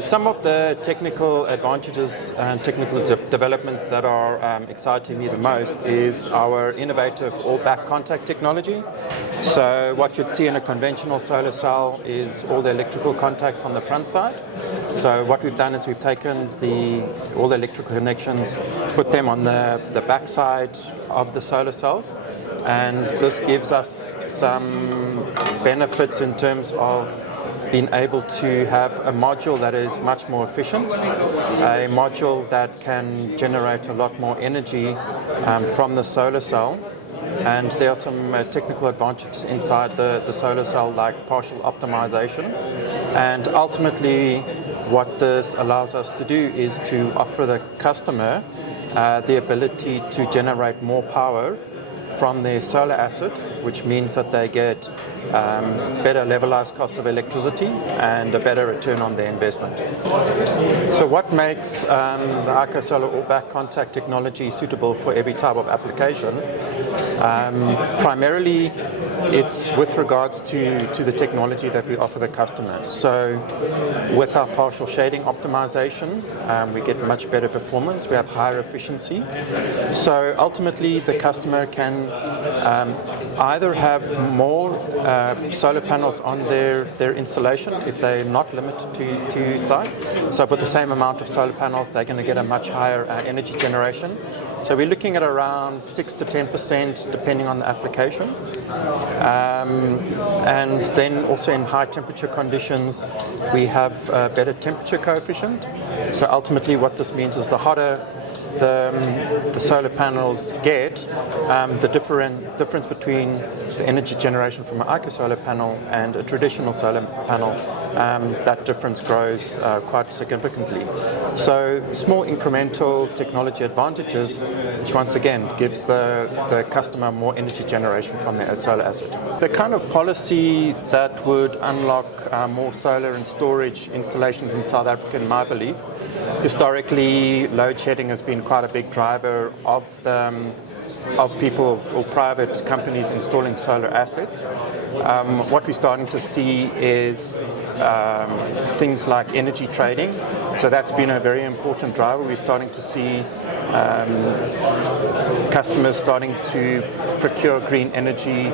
So some of the technical advantages and technical developments that are exciting me the most is our innovative all-back contact technology. So what you'd see in a conventional solar cell is all the electrical contacts on the front side. So what we've done is we've taken all the electrical connections, put them on the back side of the solar cells, and this gives us some benefits in terms of being able to have a module that is much more efficient, a module that can generate a lot more energy from the solar cell. And there are some technical advantages inside the solar cell, like partial optimization. And ultimately, what this allows us to do is to offer the customer the ability to generate more power from their solar asset, which means that they get better levelized cost of electricity and a better return on their investment. So what makes the AIKO Solar all-back contact technology suitable for every type of application? Primarily, it's with regards to the technology that we offer the customer. So with our partial shading optimization, we get much better performance, we have higher efficiency. So ultimately, the customer can either have more solar panels on their installation if they're not limited to site. So with the same amount of solar panels, they're going to get a much higher energy generation. So we're looking at around 6 to 10% depending on the application. And then also in high temperature conditions, we have a better temperature coefficient. So ultimately what this means is the hotter the solar panels get, the difference between the energy generation from an AIKO solar panel and a traditional solar panel, that difference grows quite significantly. So small incremental technology advantages, which once again gives the customer more energy generation from their solar asset. The kind of policy that would unlock more solar and storage installations in South Africa, in my belief, historically, load shedding has been quite a big driver of people or private companies installing solar assets. What we're starting to see is things like energy trading. So that's been a very important driver. We're starting to see customers starting to procure green energy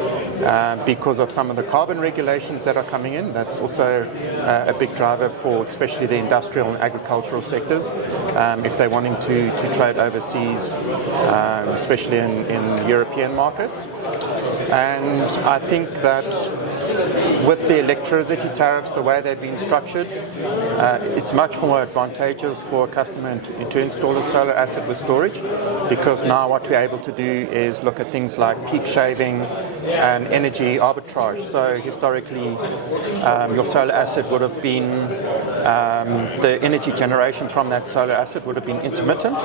because of some of the carbon regulations that are coming in. That's also a big driver for especially the industrial and agricultural sectors if they're wanting to trade overseas, especially in European markets. And I think that with the electricity tariffs, the way they've been structured, it's much more advantageous for a customer to install a solar asset with storage, because now what we're able to do is look at things like peak shaving and energy arbitrage. So historically, your solar asset would have been, the energy generation from that solar asset would have been intermittent.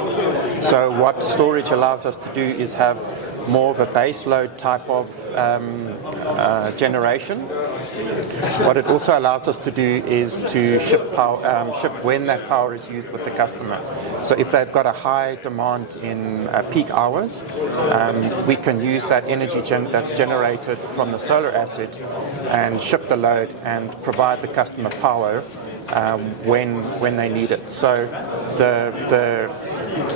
So what storage allows us to do is have more of a base load type of generation. What it also allows us to do is to ship power, ship when that power is used with the customer. So if they've got a high demand in peak hours, we can use that energy that's generated from the solar asset and ship the load and provide the customer power when they need it. So the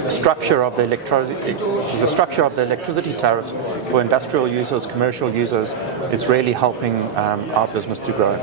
structure of the electricity tariffs for industrial users, commercial users, is really helping our business to grow.